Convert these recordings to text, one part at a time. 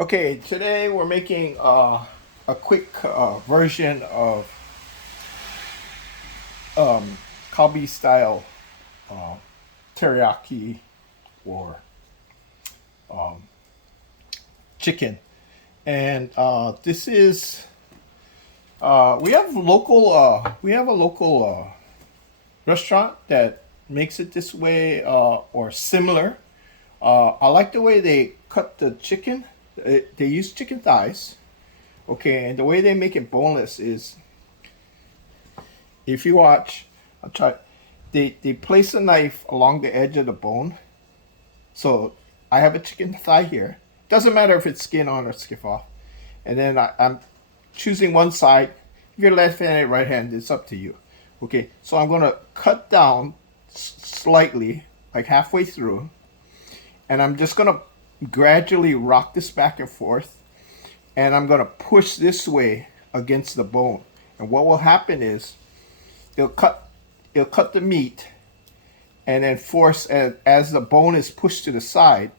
Okay, today we're making a quick version of Kalbi style uh, teriyaki or chicken, and this is we have a local restaurant that makes it this way or similar. I like the way they cut the chicken. They use chicken thighs. Okay, and the way they make it boneless is, if you watch, I'll try. They place a knife along the edge of the bone. So I have a chicken thigh here. Doesn't matter if it's skin on or skin off. And then I'm choosing one side. If you're left-handed, right-handed, it's up to you. Okay, so I'm gonna cut down slightly, like halfway through, and I'm just gonna gradually rock this back and forth, and I'm gonna push this way against the bone. And what will happen is it'll cut the meat, and then force as the bone is pushed to the side,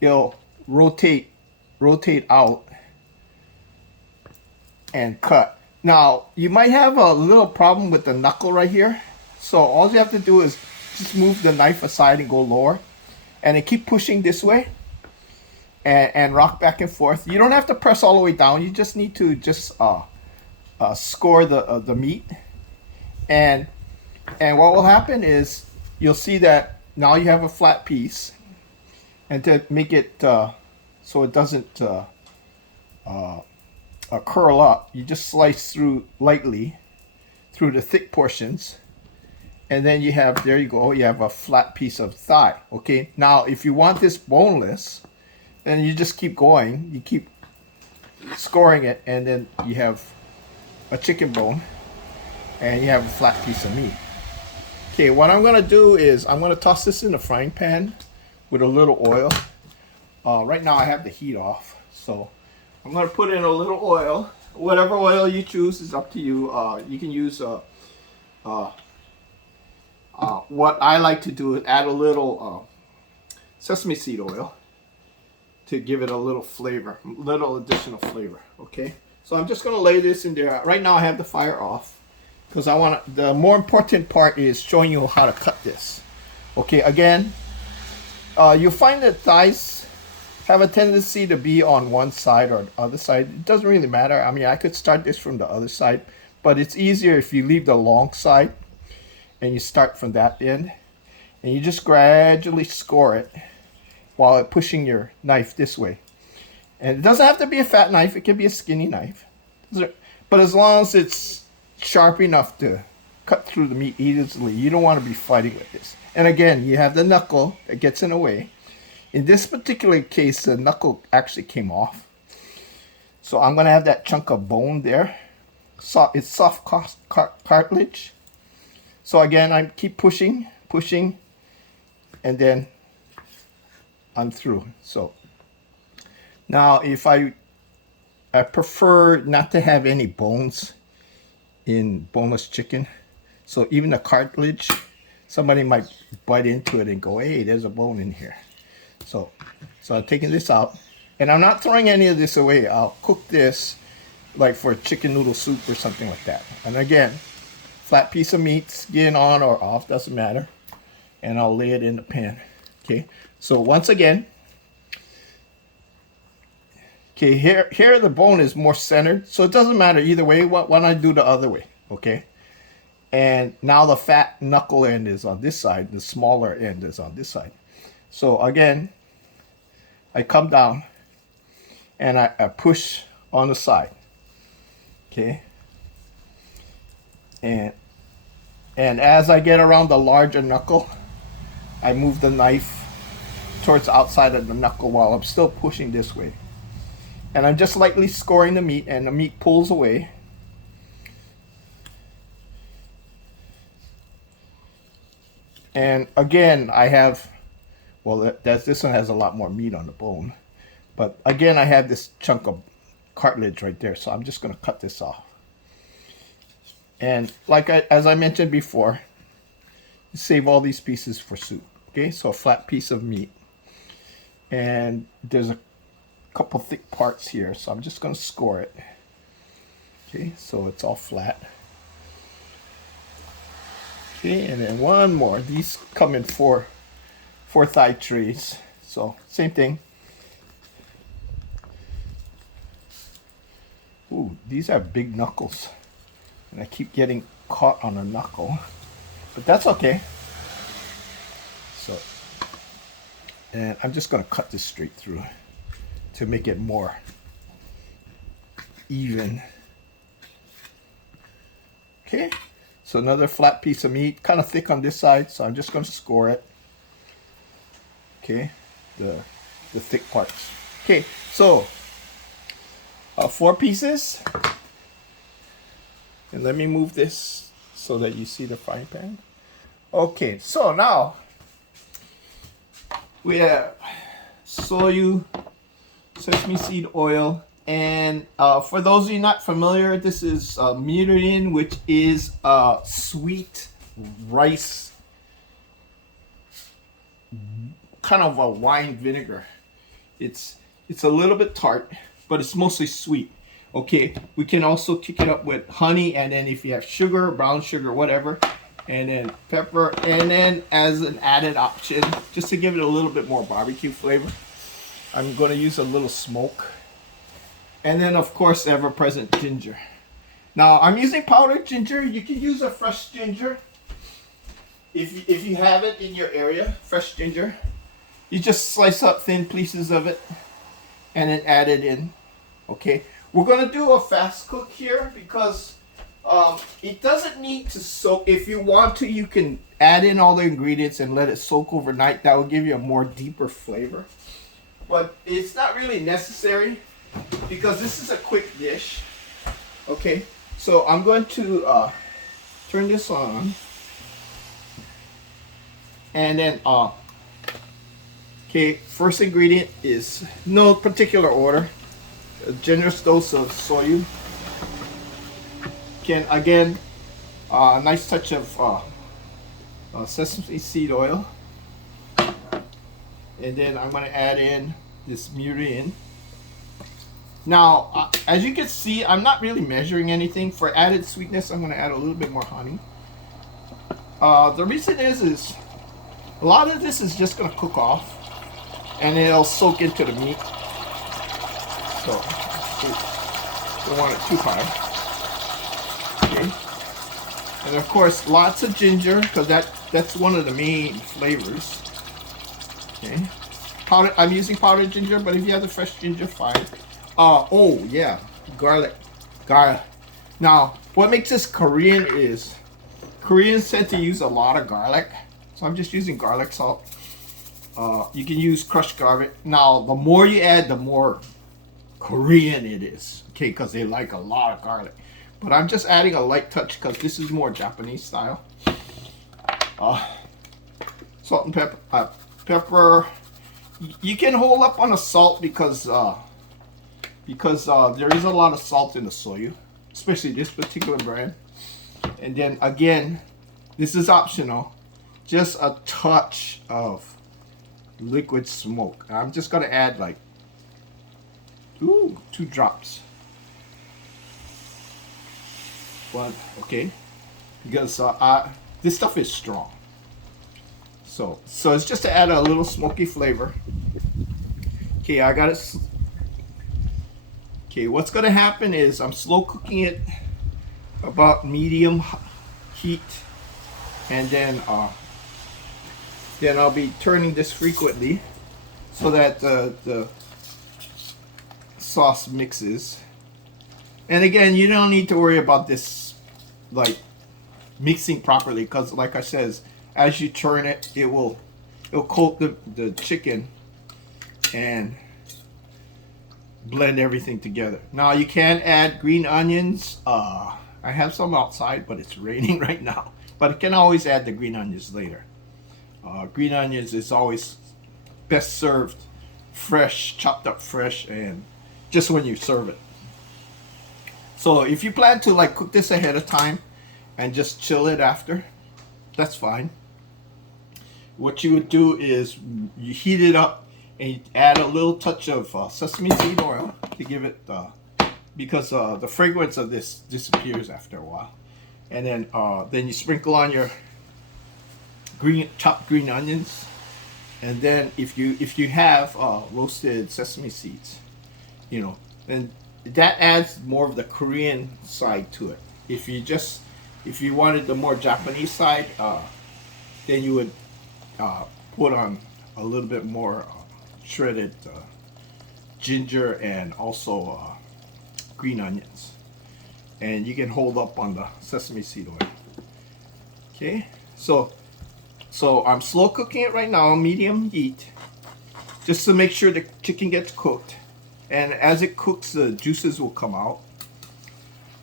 it'll rotate out and cut. Now you might have a little problem with the knuckle right here, so all you have to do is just move the knife aside and go lower, and then keep pushing this way and rock back and forth. You don't have to press all the way down. You just need to just score the meat, and what will happen is you'll see that now you have a flat piece. And to make it so it doesn't curl up, you just slice through lightly through the thick portions, and then you have, there you go, you have a flat piece of thigh. Okay, now if you want this boneless, then you just keep going, you keep scoring it, and then you have a chicken bone and you have a flat piece of meat. Okay, what I'm gonna do is I'm gonna toss this in the frying pan with a little oil. Right now I have the heat off, so I'm gonna put in a little oil. Whatever oil you choose is up to you. You can use what I like to do is add a little sesame seed oil to give it a little flavor, little additional flavor. Okay, so I'm just gonna lay this in there. Right now I have the fire off because I want the more important part is showing you how to cut this. Okay, again, you'll find that thighs have a tendency to be on one side or the other side. It doesn't really matter. I mean, I could start this from the other side, but it's easier if you leave the long side and you start from that end, and you just gradually score it while pushing your knife this way. And it doesn't have to be a fat knife. It can be a skinny knife. But as long as it's sharp enough to cut through the meat easily, you don't want to be fighting with this. And again, you have the knuckle that gets in the way. In this particular case, the knuckle actually came off. So I'm going to have that chunk of bone there. So it's soft cartilage. So again, I keep pushing, and then I'm through. So now if I prefer not to have any bones in boneless chicken. So even the cartilage, somebody might bite into it and go, hey, there's a bone in here. So I'm taking this out, and I'm not throwing any of this away. I'll cook this like for chicken noodle soup or something like that. And again, flat piece of meat, skin on or off, doesn't matter. And I'll lay it in the pan. Okay, so once again, okay, here the bone is more centered, so it doesn't matter either way. Why don't I do the other way? Okay. And now the fat knuckle end is on this side, the smaller end is on this side. So again, I come down and I push on the side. Okay. And as I get around the larger knuckle, I move the knife towards the outside of the knuckle while I'm still pushing this way. And I'm just lightly scoring the meat, and the meat pulls away. And again, I have, well, this one has a lot more meat on the bone. But again, I have this chunk of cartilage right there, so I'm just going to cut this off. And as I mentioned before, save all these pieces for soup. Okay, so a flat piece of meat. And there's couple thick parts here, so I'm just going to score it. Okay, so it's all flat. Okay, and then one more. These come in four thigh trays, so same thing. Ooh, these are big knuckles, and I keep getting caught on a knuckle, but that's okay. So, and I'm just going to cut this straight through to make it more even. Okay, so another flat piece of meat, kind of thick on this side, so I'm just going to score it. Okay, the thick parts. Okay, so 4 pieces, and let me move this so that you see the frying pan. Okay, so now we have Shoyue, sesame seed oil, and for those of you not familiar, this is Murin, which is sweet rice, kind of a wine vinegar. It's a little bit tart, but it's mostly sweet. Okay, we can also kick it up with honey, and then if you have sugar, brown sugar, whatever, and then pepper, and then as an added option, just to give it a little bit more barbecue flavor, I'm going to use a little smoke. And then, of course, ever-present ginger. Now, I'm using powdered ginger. You can use a fresh ginger if you have it in your area, fresh ginger. You just slice up thin pieces of it and then add it in. Okay, we're going to do a fast cook here because it doesn't need to soak. If you want to, you can add in all the ingredients and let it soak overnight. That will give you a more deeper flavor. But it's not really necessary, because this is a quick dish. Okay, so I'm going to turn this on, and then okay, first ingredient is no particular order, a generous dose of Shoyue. Again, a nice touch of sesame seed oil, and then I'm going to add in this Murin. Now, as you can see, I'm not really measuring anything. For added sweetness, I'm going to add a little bit more honey. The reason is a lot of this is just going to cook off, and it'll soak into the meat. So, don't want it too high. Okay. And of course, lots of ginger, because that's one of the main flavors. Okay. I'm using powdered ginger, but if you have the fresh ginger, fine. Oh yeah, garlic. Now, what makes this Korean is Koreans tend to use a lot of garlic, so I'm just using garlic salt. You can use crushed garlic. Now, the more you add, the more Korean it is. Okay, because they like a lot of garlic. But I'm just adding a light touch because this is more Japanese style. Salt and pepper. You can hold up on the salt because there is a lot of salt in the Shoyue, especially this particular brand. And then again, this is optional, just a touch of liquid smoke. I'm just gonna add like 2 drops. One, okay, because this stuff is strong. So it's just to add a little smoky flavor. Okay, I got it. Okay, what's gonna happen is I'm slow cooking it about medium heat, and then I'll be turning this frequently so that the sauce mixes. And again, you don't need to worry about this like mixing properly, because like I says, as you turn it, it'll coat the chicken and blend everything together. Now you can add green onions. I have some outside, but it's raining right now. But I can always add the green onions later. Green onions is always best served fresh, chopped up fresh, and just when you serve it. So if you plan to like cook this ahead of time and just chill it after, that's fine. What you would do is you heat it up and you add a little touch of sesame seed oil to give it because the fragrance of this disappears after a while. And then you sprinkle on your chopped green onions, and then if you have roasted sesame seeds, you know, then that adds more of the Korean side to it. If you wanted the more Japanese side, then you would put on a little bit more shredded ginger and also green onions, and you can hold up on the sesame seed oil. Okay, so I'm slow cooking it right now, medium heat, just to make sure the chicken gets cooked. And as it cooks, the juices will come out.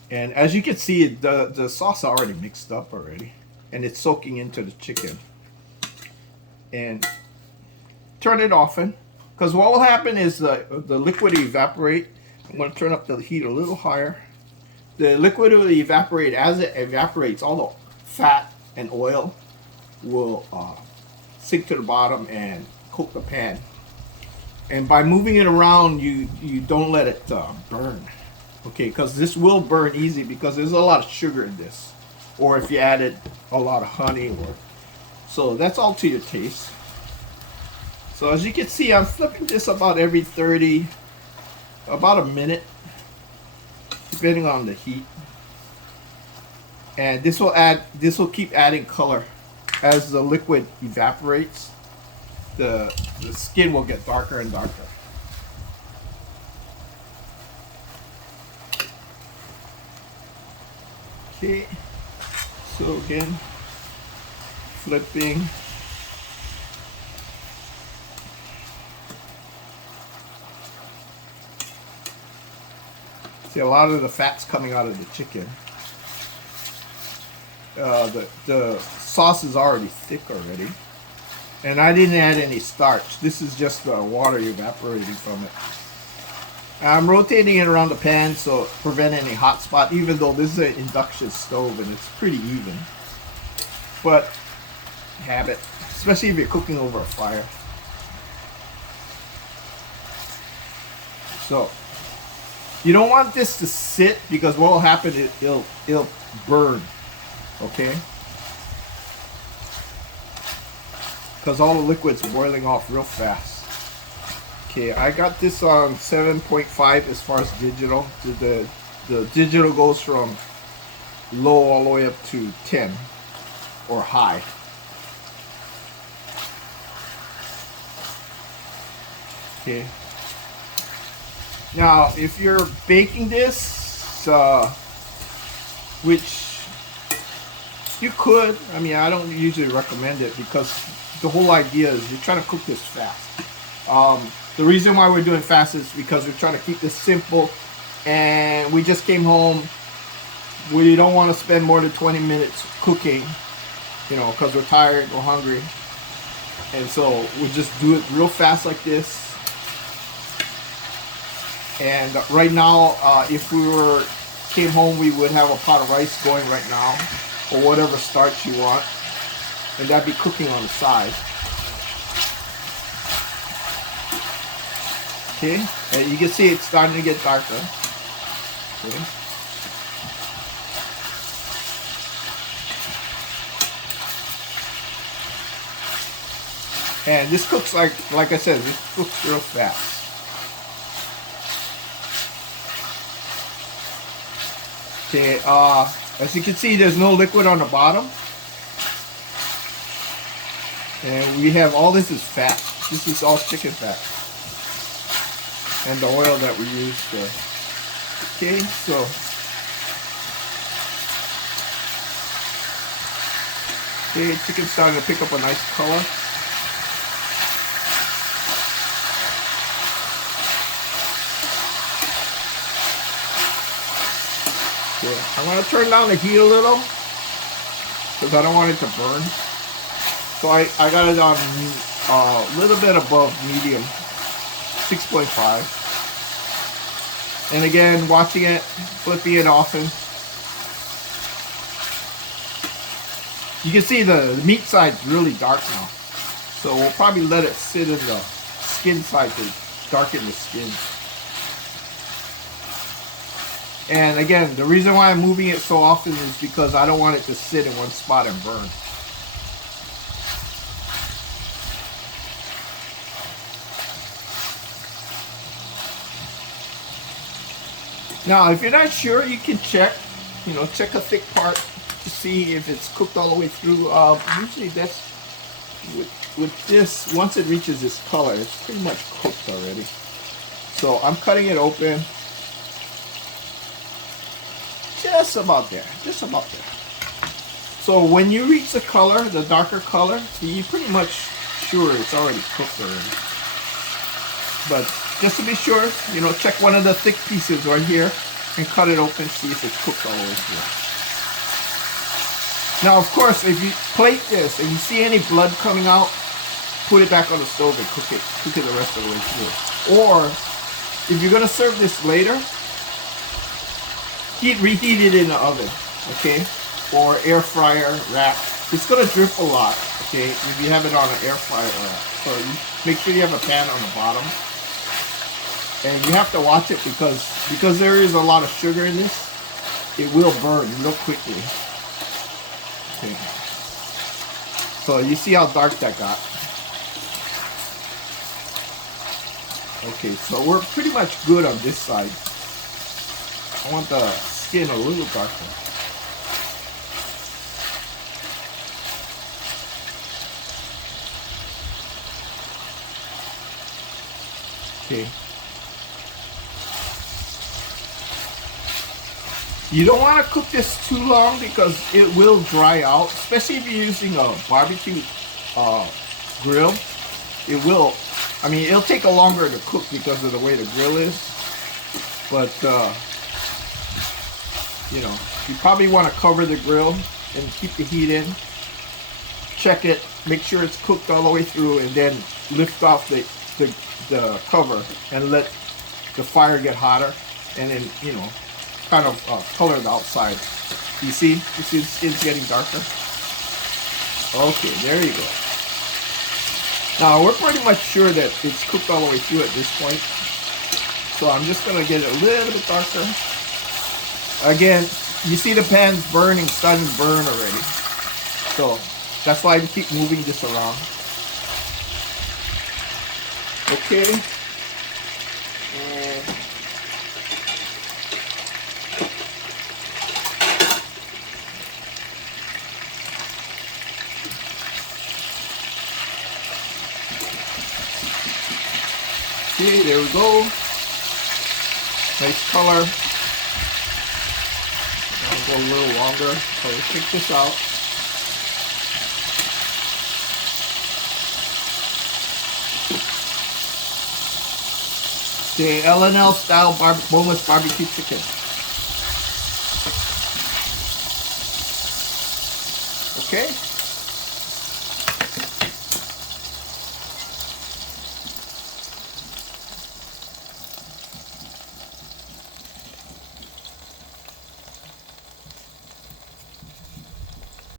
And as you can see, the sauce already mixed up already, and it's soaking into the chicken. And turn it off, because what will happen is the liquid will evaporate. I'm going to turn up the heat a little higher. The liquid will evaporate. As it evaporates, all the fat and oil will sink to the bottom and coat the pan. And by moving it around, you don't let it burn, okay? Because this will burn easy because there's a lot of sugar in this, or if you added a lot of honey, so that's all to your taste. So as you can see, I'm flipping this about every about a minute, depending on the heat. And this will keep adding color as the liquid evaporates. The skin will get darker and darker. Okay, so again, flipping. See, a lot of the fat's coming out of the chicken. The sauce is already thick already. And I didn't add any starch. This is just the water evaporating from it. I'm rotating it around the pan so prevent any hot spot, even though this is an induction stove and it's pretty even. But habit, especially if you're cooking over a fire. So you don't want this to sit, because what will happen is it'll burn, okay? Because all the liquid's boiling off real fast. Okay, I got this on 7.5 as far as digital. The digital goes from low all the way up to 10 or high. Okay. Now, if you're baking this, which you could, I mean, I don't usually recommend it because the whole idea is you're trying to cook this fast. The reason why we're doing fast is because we're trying to keep this simple, and we just came home. We don't want to spend more than 20 minutes cooking, you know, because we're tired, we're hungry, and so we just do it real fast like this. And right now, if we came home, we would have a pot of rice going right now, or whatever starch you want, and that'd be cooking on the side. Okay, and you can see it's starting to get darker. Okay. And this cooks like I said, this cooks real fast. Okay, as you can see, there's no liquid on the bottom. And we have, all this is fat. This is all chicken fat. And the oil that we use there. Okay, so. Okay, chicken's starting to pick up a nice color. Okay, I'm going to turn down the heat a little because I don't want it to burn. So I got it on a little bit above medium, 6.5. And again, watching it, flipping it often. You can see the meat side's really dark now. So we'll probably let it sit in the skin side to darken the skin. And again, the reason why I'm moving it so often is because I don't want it to sit in one spot and burn. Now, if you're not sure, you can check, you know, check a thick part to see if it's cooked all the way through. Usually that's, with this, once it reaches this color, it's pretty much cooked already. So I'm cutting it open. Just about there, just about there. So when you reach the color, the darker color, you're pretty much sure it's already cooked already. But just to be sure, you know, check one of the thick pieces right here and cut it open, see if it's cooked all the way through. Now, of course, if you plate this and you see any blood coming out, put it back on the stove and cook it the rest of the way through. Or if you're gonna serve this later, reheat it in the oven, okay? Or air fryer, rack. It's gonna drip a lot, okay? If you have it on an air fryer rack. So you make sure you have a pan on the bottom. And you have to watch it because there is a lot of sugar in this. It will burn real quickly. Okay. So you see how dark that got. Okay, so we're pretty much good on this side. I want the skin a little darker. Okay. You don't want to cook this too long because it will dry out, especially if you're using a barbecue grill. It will, I mean, it'll take a longer to cook because of the way the grill is. But, you know, you probably want to cover the grill and keep the heat in. Check it, make sure it's cooked all the way through, and then lift off the cover and let the fire get hotter, and then, you know, kind of color the outside. You see the skin's getting darker? Okay, there you go. Now we're pretty much sure that it's cooked all the way through at this point. So I'm just gonna get it a little bit darker. Again, you see the pan's burning, starting to burn already. So that's why I keep moving this around. Okay. Okay, there we go. Nice color. I'll go a little longer. So let's take this out. Okay, L&L style boneless barbecue chicken. Okay.